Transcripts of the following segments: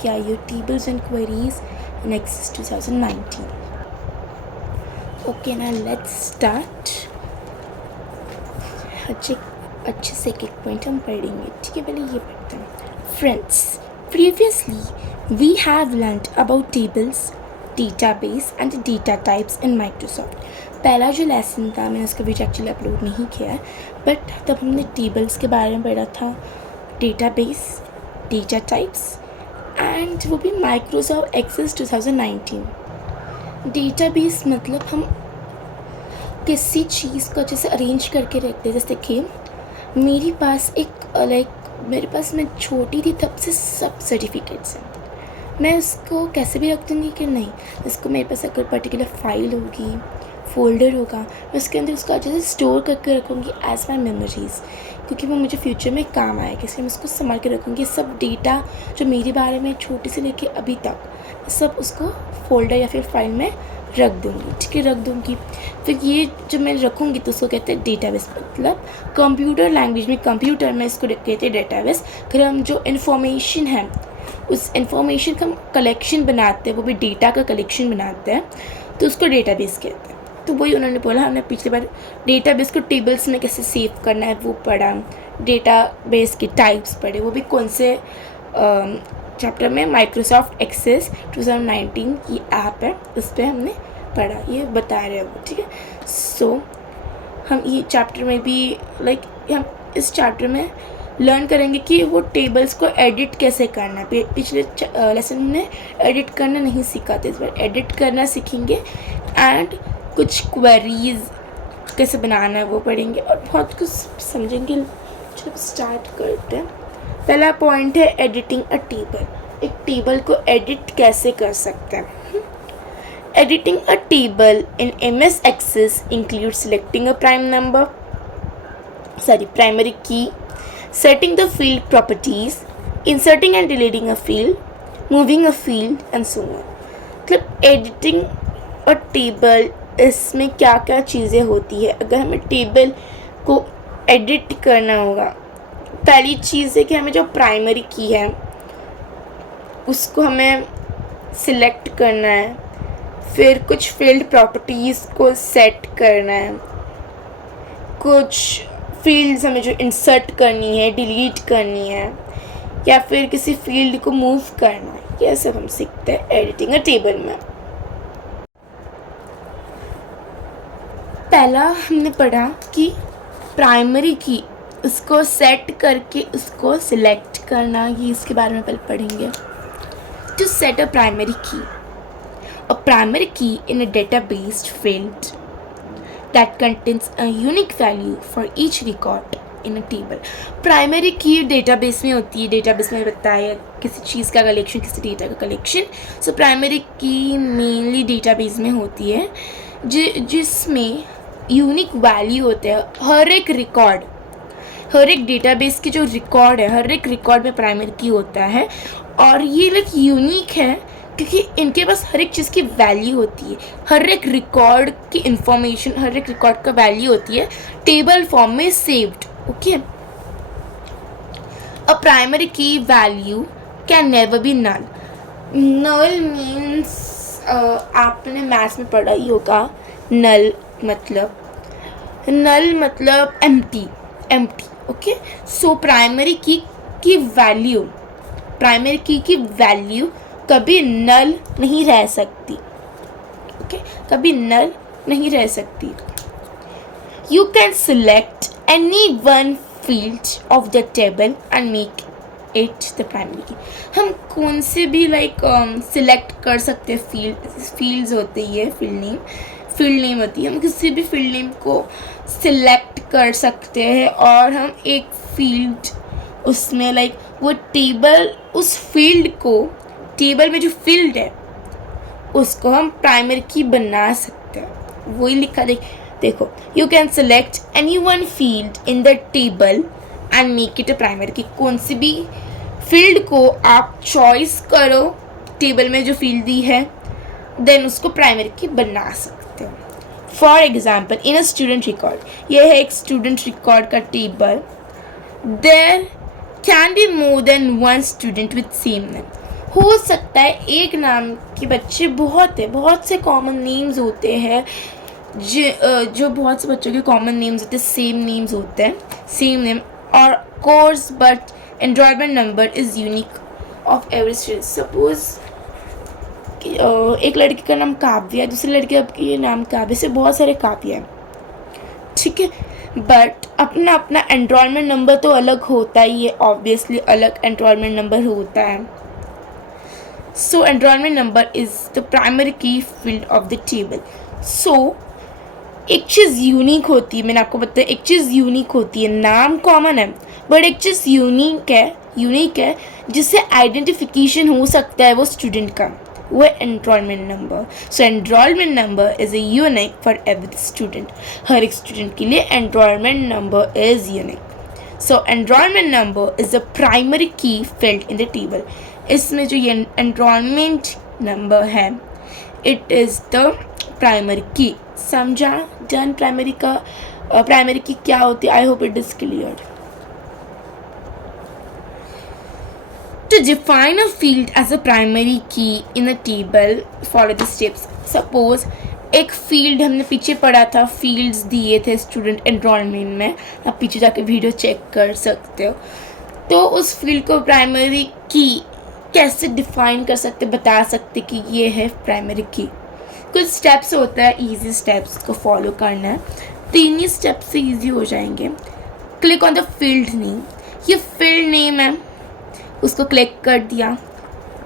लेके आई हूँ tables and queries in excess 2019. Okay ना, लेट्स स्टार्ट. अच्छे से एक पॉइंट हम पढ़ेंगे, ठीक है. पहले ये पढ़ते हैं. Friends, previously we have learned about tables, database and data types in Microsoft. पहला जो लेसन था मैंने उसका वीडियो एक्चुअली अपलोड नहीं किया है, बट तब हमने टेबल्स के बारे में पढ़ा था, डेटाबेस, डेटा टाइप्स एंड वो भी माइक्रोसॉफ्ट एक्सेस 2019. डेटाबेस मतलब हम किसी चीज़ को जैसे अरेंज करके रखते. जैसे कि मेरे पास मैं छोटी थी तब से सब सर्टिफिकेट्स हैं. मैं उसको कैसे भी रख दूँगी कि नहीं, इसको मेरे पास अगर पर्टिकुलर फाइल होगी, फोल्डर होगा, मैं उसके अंदर उसको अच्छे से स्टोर करके रखूँगी एज माई मेमोरीज़, क्योंकि वो मुझे फ्यूचर में काम आएगा. इसलिए मैं उसको संभाल के रखूँगी. सब डेटा जो मेरे बारे में छोटे से लेके अभी तक सब उसको फोल्डर या फिर फाइल में रख दूँगी, ठीक है, रख दूँगी. फिर ये जब मैं रखूँगी तो उसको कहते हैं डेटाबेस. मतलब कंप्यूटर लैंग्वेज में, कंप्यूटर में इसको कहते हैं डेटाबेस. फिर हम जो इन्फॉर्मेशन है उस इन्फॉर्मेशन का हम कलेक्शन बनाते हैं, वो भी डेटा का कलेक्शन बनाते हैं, तो उसको डेटाबेस कहते हैं. तो वही उन्होंने बोला, हमने पिछली बार डेटाबेस को टेबल्स में कैसे सेव करना है वो पढ़ा, डेटाबेस के टाइप्स पढ़े, वो भी कौन से चैप्टर में, माइक्रोसॉफ्ट एक्सेस 2019 की ऐप है उस पर हमने पढ़ा. ये बता रहे हैं वो, ठीक है. सो हम ये चैप्टर में भी हम इस चैप्टर में लर्न करेंगे कि वो टेबल्स को एडिट कैसे करना है. पिछले लेसन में एडिट करना नहीं सीखा था, इस बार एडिट करना सीखेंगे एंड कुछ क्वेरीज कैसे बनाना है वो पढ़ेंगे और बहुत कुछ समझेंगे. जब स्टार्ट करते हैं, पहला पॉइंट है एडिटिंग अ टेबल. एक टेबल को एडिट कैसे कर सकते हैं. Editing a table in MS Access includes selecting a primary key, setting the field properties, inserting and deleting a field, moving a field and so on. मतलब editing अ table, इसमें क्या क्या चीज़ें होती है. अगर हमें टेबल को एडिट करना होगा, पहली चीज़ है कि हमें जो प्राइमरी की है उसको हमें सिलेक्ट करना है. फिर कुछ फील्ड प्रॉपर्टीज़ को सेट करना है, कुछ फील्ड्स हमें जो इंसर्ट करनी है, डिलीट करनी है, या फिर किसी फील्ड को मूव करना है. यह सब हम सीखते हैं एडिटिंग अ टेबल में. पहला हमने पढ़ा कि प्राइमरी की उसको सेट करके उसको सिलेक्ट करना, ये इसके बारे में पहले पढ़ेंगे. टू सेट अ प्राइमरी की, a primary key in a database field that contains a unique value for each record in a table. Primary की डेटाबेस में होती है. डेटाबेस में बताया किसी चीज़ का कलेक्शन, किसी डेटा का कलेक्शन. सो प्राइमरी की मेनली डेटाबेस में होती है जिसमें यूनिक वैल्यू होते हैं. हर एक रिकॉर्ड, हर एक डेटाबेस की जो रिकॉर्ड है, हर एक रिकॉर्ड में प्राइमरी की होता है. और ये यूनिक है क्योंकि इनके पास हर एक चीज़ की वैल्यू होती है. हर एक रिकॉर्ड की इंफॉर्मेशन, हर एक रिकॉर्ड का वैल्यू होती है टेबल फॉर्म में saved. Okay. A primary key value can never be null. Null means आपने मैथ्स में पढ़ा ही होगा. नल मतलब empty. Okay. So primary key value, primary key value कभी नल नहीं रह सकती. ओके, कभी नल नहीं रह सकती. You can select any one field of the table and make it the primary की. हम कौन से भी सिलेक्ट कर सकते हैं. फील्ड्स होती है, फील्ड नेम होती है. हम किसी भी फील्ड नेम को सिलेक्ट कर सकते हैं और हम एक फील्ड उसमें वो टेबल, उस फील्ड को, टेबल में जो फील्ड है उसको हम प्राइमरी की बना सकते हैं. वही लिखा देखो, you can select any one field in the table and make it a primary की. कौन सी भी फील्ड को आप चॉइस करो, टेबल में जो फील्ड दी है, देन उसको प्राइमरी की बना सकते हो. For example, in a student record, यह है एक स्टूडेंट रिकॉर्ड का table. There can be more than one student with same name. हो सकता है एक नाम के बच्चे बहुत से कॉमन नेम्स होते हैं जो बहुत से बच्चों के कॉमन नेम्स होते हैं, सेम नेम्स होते हैं, सेम नेम और course, but enrolment number is unique of every student. Suppose एक लड़की का नाम काव्य है, दूसरी लड़की का नाम काव्य, से बहुत सारे काव्य हैं, ठीक है, बट अपना अपना एनरोलमेंट नंबर तो अलग होता ही है, ऑब्वियसली अलग एनरोलमेंट नंबर होता है. So enrolment number is the primary key field of the table. So एक चीज़ यूनिक होती है, मैंने आपको बताया एक चीज़ यूनिक होती है, नाम कॉमन है बट एक चीज़ यूनिक है जिससे आइडेंटिफिकेशन हो सकता है वो स्टूडेंट का, वो है enrolment number. So enrolment number is a unique for every student. हर एक स्टूडेंट के लिए enrolment number is unique. So enrolment number is the primary key field in the table. इसमें जो ये एनरोलमेंट नंबर है, it is the primary key. समझा? Done. Primary key क्या होती है? I hope it is clear. To define a field as a primary key in a table, follow the steps. Suppose एक field हमने पीछे पढ़ा था, फील्ड्स दिए थे स्टूडेंट एनरोलमेंट में, आप पीछे जाके वीडियो चेक कर सकते हो. तो उस फील्ड को प्राइमरी की कैसे डिफाइन कर सकते, बता सकते कि ये है प्राइमरी की. कुछ स्टेप्स होता है, इजी स्टेप्स को फॉलो करना है. 3 ही स्टेप से इजी हो जाएंगे. Click on the field name. ये फील्ड नेम है, उसको क्लिक कर दिया.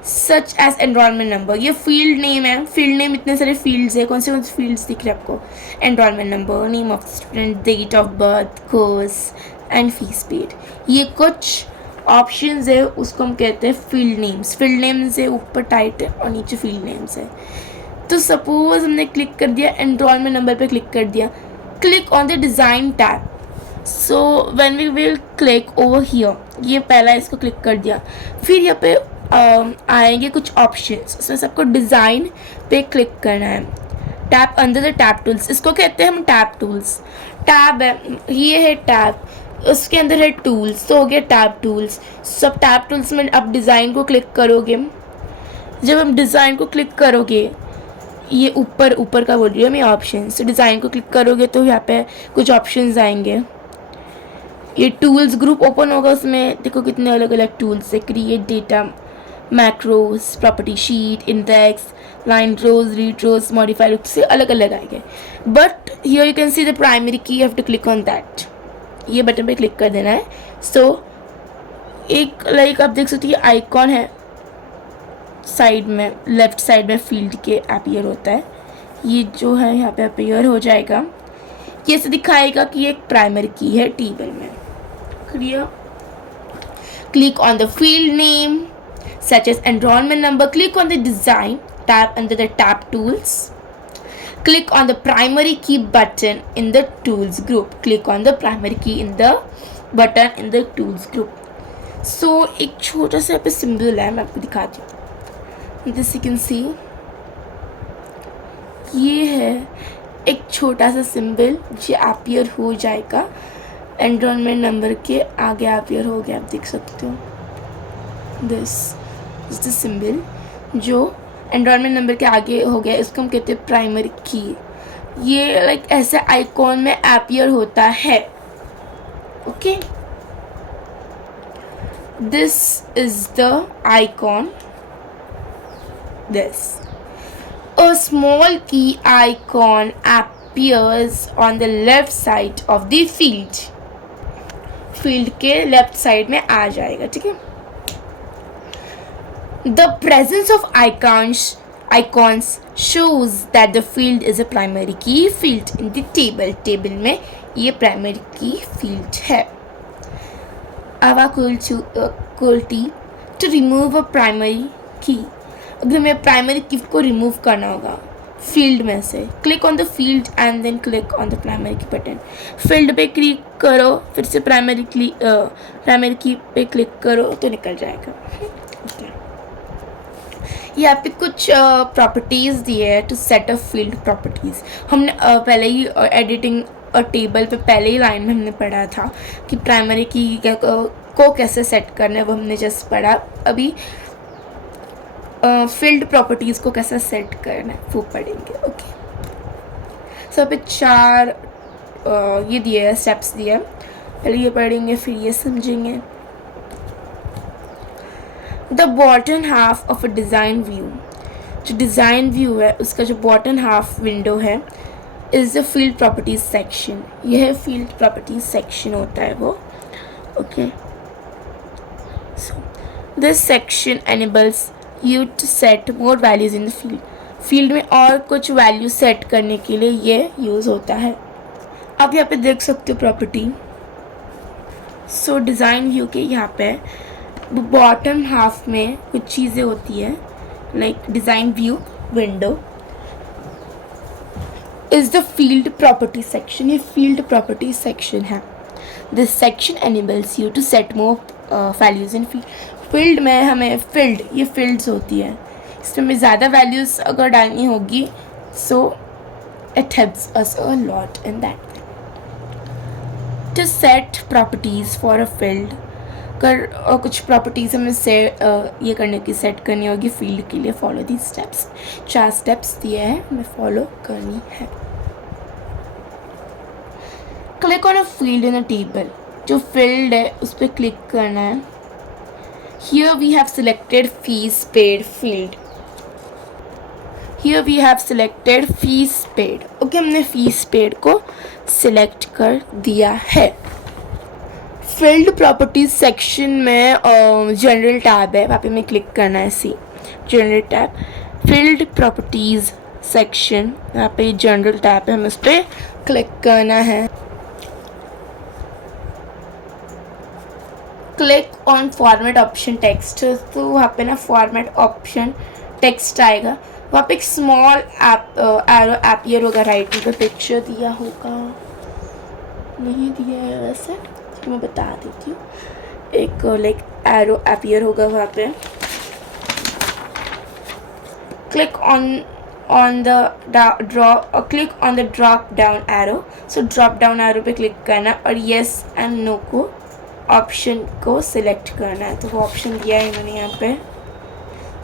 सच एज एनरोलमेंट नंबर, ये फील्ड नेम है. फील्ड नेम इतने सारे फील्ड्स है. कौन से फील्ड्स दिख रहे हैं आपको? Enrollment number, name of student, date of birth, course and fees paid. ये कुछ ऑप्शंस है, उसको हम कहते हैं फील्ड नेम्स. फील्ड नेम्स है ऊपर टाइटल और नीचे फील्ड नेम्स है. तो सपोज हमने क्लिक कर दिया, एनरोलमेंट नंबर पे क्लिक कर दिया. Click on the design tab. So when we will click over here, ये पहला इसको क्लिक कर दिया. फिर यहाँ पे आएंगे कुछ ऑप्शंस, उसमें सबको डिज़ाइन पे क्लिक करना है. Tab under the tab tools, इसको कहते हैं हम टैब टूल्स. टैब है, ये है टैब, उसके अंदर है टूल्स, तो हो गया टैब टूल्स. सब टैब टूल्स में आप डिज़ाइन को क्लिक करोगे. जब हम डिज़ाइन को क्लिक करोगे, ये ऊपर का बोल रही हूँ मैं ऑप्शन. तो डिज़ाइन को क्लिक करोगे तो यहाँ पे कुछ ऑप्शंस आएंगे. ये टूल्स ग्रुप ओपन होगा, उसमें देखो कितने अलग अलग टूल्स है. Create data, macros, property sheet, index, line rows, read rows, modify look, से अलग अलग आएंगे. But here you can see the primary key, you have to click on that. ये बटन पे क्लिक कर देना है. सो एक लाइक आप देख सकते हो, ये आइकॉन है साइड में, लेफ्ट साइड में फील्ड के अपीयर होता है. ये जो है यहाँ पे अपीयर हो जाएगा. ये से दिखाएगा कि ये एक प्राइमरी की है टेबल में. Clear? Click on the field name such as enrollment number. Click on the design tab under the tab tools. Click on the primary key button in the tools group. Click on the primary key in the button in the tools group. So एक छोटा सा पे symbol है, मैं आपको दिखाती हूँ. This you can see. ये है एक छोटा सा सिंबल जो अपीयर हो जाएगा एनरोलमेंट नंबर के आगे. अपीयर हो गया, आप देख सकते हो. दिस इज द सिंबल जो एनरोलमेंट नंबर के आगे हो गया, इसको हम कहते हैं प्राइमरी की. ये लाइक ऐसे आइकॉन में अपीयर होता है. Okay, this is the icon. This a small key icon appears on the left side of the field. Field के लेफ्ट साइड में आ जाएगा. ठीक है. The presence of icons shows that the field is a primary key field in the table. Table में ये primary key field है. अब to remove a primary key. अगर हमें प्राइमरी की को रिमूव करना होगा फील्ड में से, click on the field and then click on the primary key button. Field पे क्लिक करो, फिर से प्राइमरी की पे क्लिक करो तो निकल जाएगा. okay. यहाँ पे कुछ प्रॉपर्टीज़ दिए हैं to set a field properties. हमने पहले ही एडिटिंग और टेबल पे पहले ही लाइन में हमने पढ़ा था कि प्राइमरी की को कैसे सेट करना है, वो हमने जस्ट पढ़ा. अभी फील्ड प्रॉपर्टीज़ को कैसे सेट करना है वो पढ़ेंगे. ओके, सो पे 4 ये दिए है, स्टेप्स दिए हैं. पहले ये पढ़ेंगे फिर ये समझेंगे. The bottom half of a design view, जो डिज़ाइन व्यू है उसका जो बॉटम हाफ विंडो है is the field properties section. यह फील्ड प्रॉपर्टीज सेक्शन होता है वो. Okay, so this section enables you to set more values in the field. Field में और कुछ वैल्यू सेट करने के लिए ये यूज़ होता है. आप यहाँ पे देख सकते हो प्रॉपर्टी. सो डिज़ाइन व्यू के यहाँ पे बॉटम हाफ में कुछ चीज़ें होती है, like design view window is the field property section. ये फील्ड प्रॉपर्टी सेक्शन है. This section enables you to set more values in field. Field में हमें ये फील्ड्स होती है, इसमें हमें ज़्यादा वैल्यूज़ अगर डालनी होगी so it helps us a lot in that. To set properties for a field, कर कुछ प्रॉपर्टीज़ हमें से ये करने की सेट करनी होगी फील्ड के लिए. Follow the steps. 4 स्टेप्स दिए हैं, हमें फॉलो करनी है. Click on a field in a table. जो फील्ड है उस पर क्लिक करना है. Here we have selected fees paid field. Here we have selected fees paid. Okay, हमने फीस पेड को सिलेक्ट कर दिया है. फील्ड प्रॉपर्टीज सेक्शन में जनरल टैब है, वहाँ पे हमें क्लिक करना है. See general tab, field properties section, यहाँ पे जनरल टैब है, हमें उस पर क्लिक करना है. Click on format option text. तो वहाँ पे ना फॉर्मेट ऑप्शन टेक्स्ट आएगा. वहाँ पे एक स्मॉल एरो अपीयर होगा. राइट में पिक्चर दिया होगा, नहीं दिया है वैसे, तो मैं बता देती हूँ. एक लाइक एरो अपीयर होगा वहाँ पे. Click on the drop down arrow. So drop down arrow पे क्लिक करना और येस एंड नो को ऑप्शन को सिलेक्ट करना है. तो वो ऑप्शन दिया है मैंने, यहाँ पे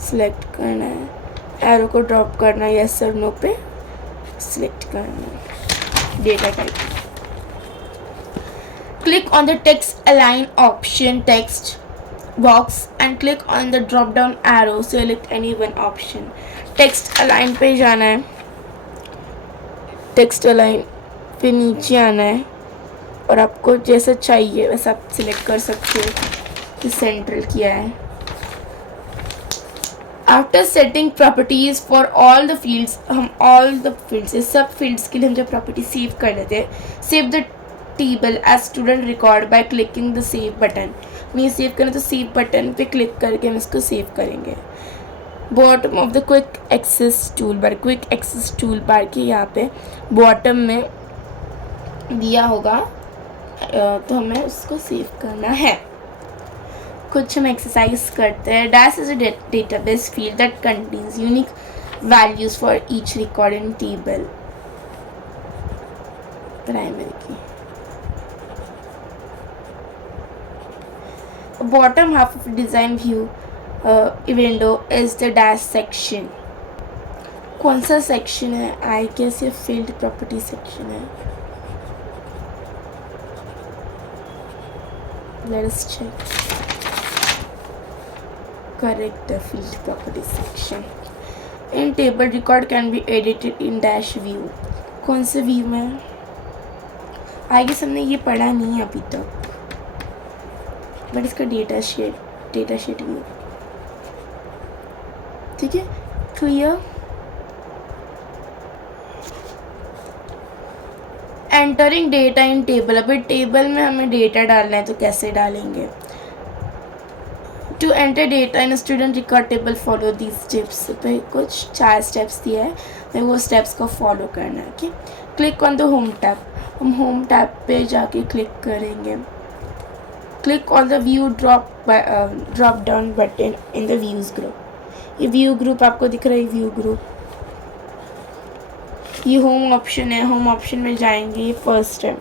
सिलेक्ट करना है. एरो को ड्रॉप करना है, येस और नो पे सिलेक्ट करना है. Data type. Click on the text align option text box and click on the drop down arrow. Select any one option. Text align पे जाना है. टेक्स्ट अलाइन पे नीचे आना है और आपको जैसा चाहिए वैसा आप सिलेक्ट कर सकते हो कि सेंट्रल किया है. After setting properties for all the fields, हम ऑल द फील्ड्स, सब फील्ड्स के लिए हम जो प्रॉपर्टी सेव कर लेते हैं. Save the table as student record by clicking the save button. हमें सेव करना तो सेव बटन पे क्लिक करके हम इसको सेव करेंगे. Bottom of the quick access tool bar. Quick access tool bar के यहाँ पे बॉटम में दिया होगा, तो हमें उसको सेव करना है. कुछ हम एक्सरसाइज करते हैं. Dash is a database field that contains unique values for each record in table. Primary key bottom half of design view window is the dash section. कौन सा सेक्शन है? आई गेस ये फील्ड प्रॉपर्टी सेक्शन है. Let us check. Correct, the field property section. In table record can be edited in dash view. कौन से view में? I guess हमने ये पढ़ा नहीं है अभी तक, बट इसका डेटा शीट व्यू. ठीक है, clear. Entering data in table. अभी टेबल में हमें डेटा डालना है तो कैसे डालेंगे? To enter data in student record table follow these steps. पे कुछ 4 स्टेप्स दिए हैं, तो वो स्टेप्स को फॉलो करना है. Okay, click on the home tab. हम होम टैब पे जाके क्लिक करेंगे. Click on the view drop down button in the views group. ये व्यू ग्रुप आपको दिख रहा है, व्यू ग्रुप. ये होम ऑप्शन है. होम ऑप्शन में जाएंगे, ये फर्स्ट है.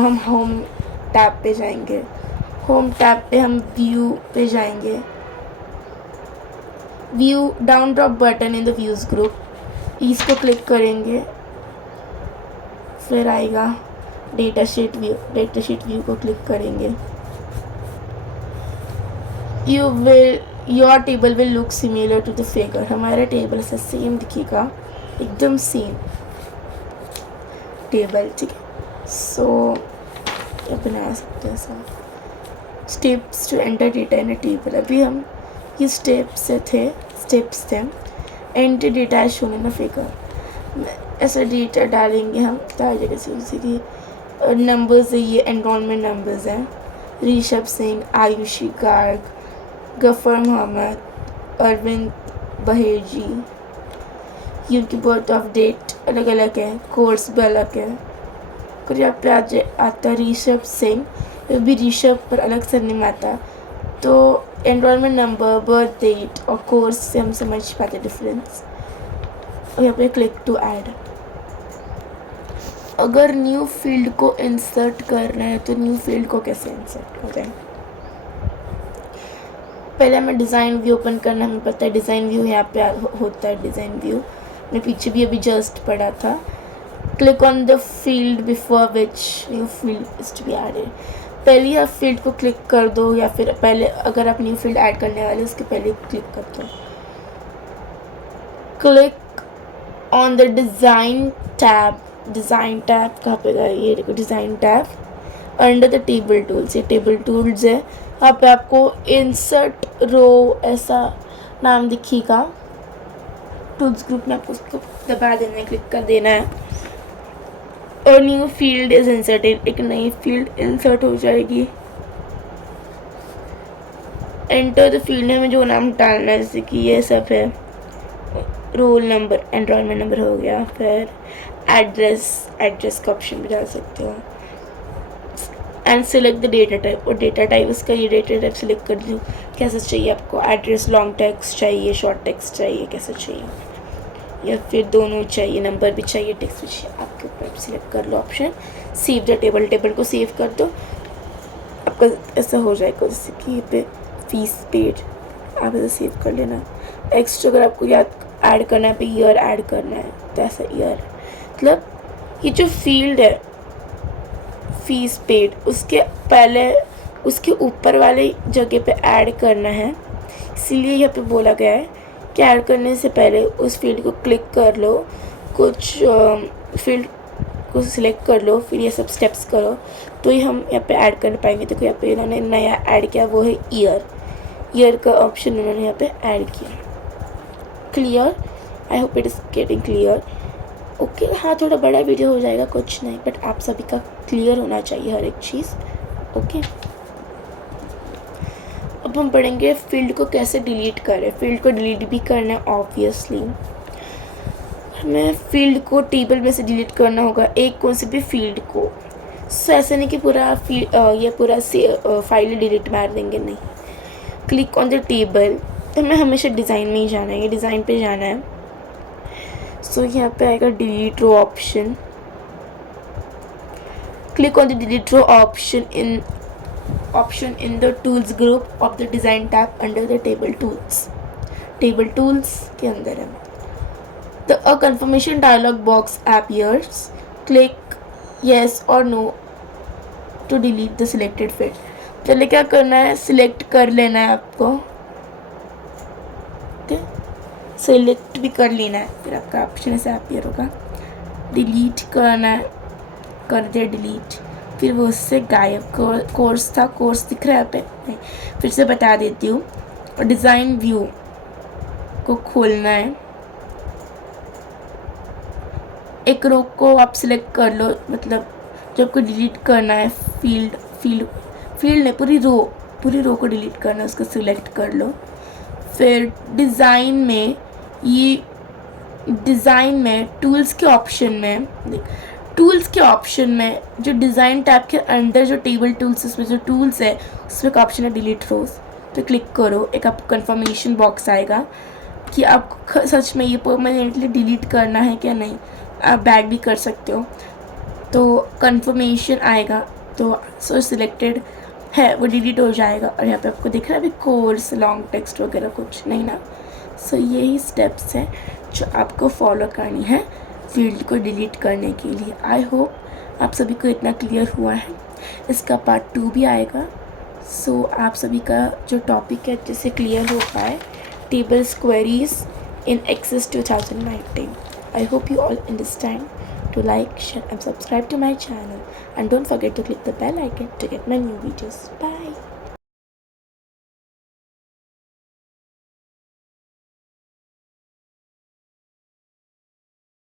हम होम टैब पे जाएंगे. होम टैब पे हम व्यू पे जाएंगे, view down drop button in the views group, इसको क्लिक करेंगे, फिर आएगा डेटा शीट व्यू को क्लिक करेंगे। Your table will look similar to the figure, हमारा टेबल से सेम दिखेगा, एकदम सेम टेबल, ठीक है। सो बना सकते हैं ऐसा। Steps to enter data in a table, अभी हम ये स्टेप्स थे enter data as shown in a figure, ऐसा डेटा डालेंगे हम क्या जगह से, जैसे कि नंबर्स है, ये एनरोलमेंट नंबर्स हैं, ऋषभ सिंह, आयुषी गार्ग, गफर मोहम्मद, अरविंद बहेजी, उनकी बर्थ ऑफ डेट अलग अलग है, कोर्स भी अलग है। फिर यहाँ पे आज आता ऋषभ सिंह, भी ऋषभ पर अलग सरनेम आता, तो एनरोलमेंट नंबर, बर्थ डेट और कोर्स से हम समझ पाते डिफरेंस। और यहाँ पे क्लिक टू ऐड। अगर न्यू फील्ड को इंसर्ट कर रहे हैं तो न्यू फील्ड को कैसे इंसर्ट हो जाए, पहले हमें डिज़ाइन व्यू ओपन करना, हमें पता है डिज़ाइन व्यू यहाँ पे होता है। डिज़ाइन व्यू मैंने पीछे भी अभी जस्ट पढ़ा था। Click on the field before which new field is to be added, पहले आप फील्ड को क्लिक कर दो, या फिर पहले अगर आप न्यू फील्ड ऐड करने वाले उसके पहले क्लिक कर दो। Click on the design tab, design tab कहाँ पे गया, ये देखो design tab under the table tools, ये टेबल टूल्स है। यहाँ पे आपको इंसर्ट रो ऐसा नाम दिखेगा, टूल्स ग्रुप में आपको उसको दबा देना है, क्लिक कर देना है और न्यू फील्ड इज इंसर्टेड, एक नई फील्ड इंसर्ट हो जाएगी। एंटर द फील्ड में जो नाम डालना है, जैसे कि ये सब है, रोल नंबर, एनरोलमेंट नंबर हो गया, फिर एड्रेस का ऑप्शन भी डाल सकते हो, and select the data type, और डेटा टाइप उसका ये डेटा टाइप सिलेक्ट कर लो, कैसा चाहिए आपको, एड्रेस लॉन्ग टेक्स्ट चाहिए, शॉर्ट टेक्स्ट चाहिए, कैसा चाहिए, या फिर दोनों चाहिए, नंबर भी चाहिए, टेक्स्ट भी चाहिए, आपके ऊपर सिलेक्ट कर लो option. Save the table, table को सेव कर दो, आपका ऐसा हो जाएगा, जैसे कि ये पे फीस पेड, आप ऐसा सेव कर लेना। एक्स्ट्रा अगर आपको याद ऐड करना है, पे ईयर ऐड करना है तो ऐसा ईयर, मतलब ये जो फील्ड है फीस पेड, उसके पहले उसके ऊपर वाले जगह पे ऐड करना है, इसीलिए यहाँ पे बोला गया है कि ऐड करने से पहले उस फील्ड को क्लिक कर लो, कुछ फील्ड को सिलेक्ट कर लो, फिर ये सब स्टेप्स करो तो ही हम यहाँ पे ऐड कर पाएंगे। देखो यहाँ पे इन्होंने नया ऐड किया, वो है ईयर का ऑप्शन उन्होंने यहाँ पे ऐड किया। Clear, I hope it is getting clear. Okay, हाँ थोड़ा बड़ा वीडियो हो जाएगा, कुछ नहीं, बट आप सभी का क्लियर होना चाहिए हर एक चीज़। ओके, अब हम पढ़ेंगे फील्ड को कैसे डिलीट करें। फील्ड को डिलीट भी करना है ऑब्वियसली, हमें फील्ड को टेबल में से डिलीट करना होगा, एक कौन से भी फील्ड को। सो ऐसा नहीं कि पूरा ये पूरा फाइल डिलीट मार देंगे, नहीं। क्लिक ऑन द टेबल, हमें हमेशा डिज़ाइन में ही जाना है, ये डिज़ाइन पे जाना है। सो यहाँ पे आएगा delete row option, click on the delete row option in the tools group of the design tab under the table tools के अंदर है। अ confirmation dialog box appears, click yes or no to delete the selected field। पहले क्या करना है, select कर लेना है आपको, ठीक, सिलेक्ट भी कर लेना है, फिर आपका ऑप्शन ऐसे अपीयर होगा, डिलीट करना है, कर दे डिलीट, फिर वो उससे गायब। कोर्स था, कोर्स दिख रहा है यहाँ पे, फिर से बता देती हूँ। और डिज़ाइन व्यू को खोलना है, एक रो को आप सिलेक्ट कर लो, मतलब जो आपको डिलीट करना है, फील्ड ने पूरी रो को डिलीट करना है, उसको सिलेक्ट कर लो। फिर डिज़ाइन में टूल्स के ऑप्शन में जो डिज़ाइन टैब के अंदर जो टेबल टूल्स, उसमें जो टूल्स है उसमें का ऑप्शन है डिलीट रोज, तो क्लिक करो, एक आपको कन्फर्मेशन बॉक्स आएगा कि आपको सच में ये परमानेंटली डिलीट करना है क्या नहीं। आप बैक भी कर सकते हो, तो कंफर्मेशन आएगा, तो सो सिलेक्टेड है वो डिलीट हो जाएगा। और यहाँ पे आपको दिख रहा है अभी कोर्स लॉन्ग टेक्स्ट वगैरह कुछ नहीं ना। सो यही स्टेप्स हैं जो आपको फॉलो करनी है फील्ड को डिलीट करने के लिए। आई होप आप सभी को इतना क्लियर हुआ है। इसका पार्ट 2 भी आएगा। सो आप सभी का जो टॉपिक है अच्छे से क्लियर हो पाए, tables queries in Access 2019. I hope you all understand. To like, share and subscribe to my channel, and don't forget to click the bell icon to get my new videos. Bye.